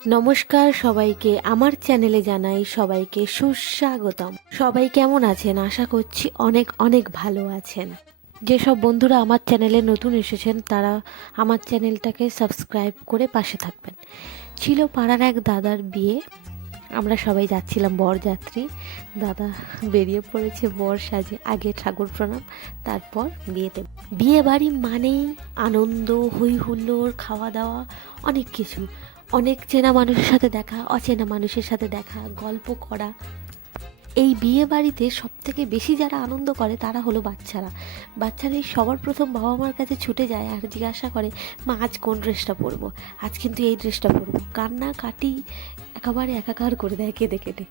নমস্কার সবাইকে, আমার চ্যানেলে জানাই সবাইকে সুস্বাগতম। সবাই কেমন আছেন? আশা করছি অনেক অনেক ভালো আছেন। যেসব বন্ধুরা আমার চ্যানেলে নতুন এসেছেন তারা আমার চ্যানেলটাকে সাবস্ক্রাইব করে পাশে থাকবেন। ছিল পাড়ার এক দাদার বিয়ে, আমরা সবাই যাচ্ছিলাম বরযাত্রী। দাদা বেরিয়ে পড়েছে বর সাজে, আগে ঠাকুর প্রণাম, তারপর বিয়েতে। বিয়ে বাড়ি মানেই আনন্দ, হই হুল্লোড়, খাওয়া দাওয়া, অনেক কিছু। অনেক চেনা মানুষের সাথে দেখা, অচেনা মানুষের সাথে দেখা, গল্প করা। এই বিয়ে বাড়িতে সব থেকে বেশি যারা আনন্দ করে তারা হলো বাচ্চারা। বাচ্চারা এই সবার প্রথম বাবা মার কাছে ছুটে যায় আর জিজ্ঞাসা করে, মা আজ কোন ড্রেসটা পরবো, আজ কিন্তু এই ড্রেসটা পরবো। কান্না কাটি একেবারে একাকার করে দেয় কেঁদে কেটে।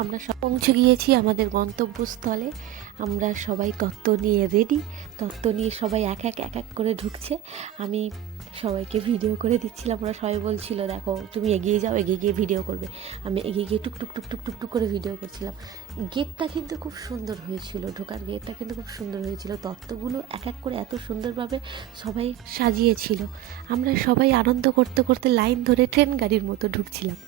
আমরা সব পৌঁছে গিয়েছি আমাদের গন্তব্যস্থলে। আমরা সবাই তত্ত্ব নিয়ে রেডি, তত্ত্ব নিয়ে সবাই এক এক এক এক করে ঢুকছে। আমি সবাইকে ভিডিও করে দিচ্ছিলাম, ওরা সবাই বলছিল দেখো তুমি এগিয়ে যাও, এগিয়ে গিয়ে ভিডিও করবে। আমি এগিয়ে গিয়ে টুক টুক টুক টুক টুক টুক করে ভিডিও করছিলাম। গেটটা কিন্তু খুব সুন্দর হয়েছিল, ঢোকার গেটটা কিন্তু খুব সুন্দর হয়েছিল। তত্ত্বগুলো এক এক করে এত সুন্দরভাবে সবাই সাজিয়েছিল। আমরা সবাই আনন্দ করতে করতে লাইন ধরে ট্রেন গাড়ির মতো ঢুকছিলাম।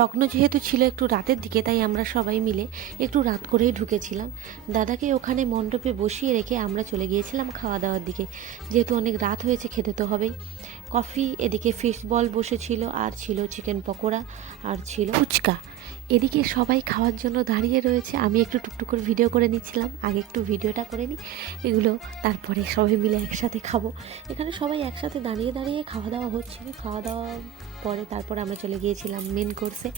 লগ্ন যেহেতু ছিল একটু রাতের দিকে, তাই আমরা সবাই মিলে একটু রাত করেই ঢুকেছিলাম। দাদাকে ওখানে মণ্ডপে বসিয়ে রেখে আমরা চলে গিয়েছিলাম খাওয়া দাওয়ার দিকে। যেহেতু অনেক রাত হয়েছে, খেতে তো হবেই। কফি, এদিকে ফিশ বল বসেছিল, আর ছিল চিকেন পকোড়া, আর ছিল ফুচকা। এদিকে সবাই খাওয়ার জন্য দাঁড়িয়ে রয়েছে। আমি একটু টুকটুক করে ভিডিও করে নিচ্ছিলাম, আগে একটু ভিডিওটা করে নিই এগুলো, তারপরে সবাই মিলে একসাথে খাবো। এখানে সবাই একসাথে দাঁড়িয়ে দাঁড়িয়ে খাওয়া দাওয়া হচ্ছিল। খাওয়া দাওয়া পরে তারপর আমরা চলে গিয়েছিলাম মেন কোর্সে।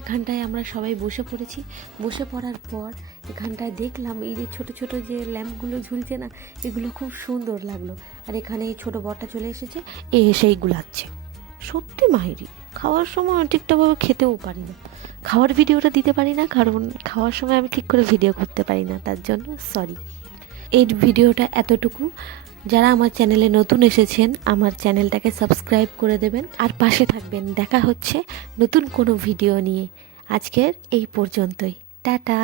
এখানটায় আমরা সবাই বসে পড়েছি। বসে পড়ার পর এখানটায় দেখলাম এই যে ছোট ছোট যে ল্যাম্পগুলো ঝুলছে না, এগুলো খুব সুন্দর লাগলো। আর এখানে এই ছোটো বরটা চলে এসেছে, এসেই গুলাচ্ছে। সত্যি মাহিরি, খাওয়ার সময় ঠিকঠাকভাবে খেতেও পারি না, খাওয়ার ভিডিওটা দিতে পারি না, কারণ খাওয়ার সময় আমি ঠিক করে ভিডিও করতে পারি না, তার জন্য সরি। এই ভিডিওটা এতটুকু। যারা আমার চ্যানেলে নতুন এসেছেন আমার চ্যানেলটাকে সাবস্ক্রাইব করে দেবেন আর পাশে থাকবেন। দেখা হচ্ছে নতুন কোনো ভিডিও নিয়ে। আজকের এই পর্যন্তই, টাটা।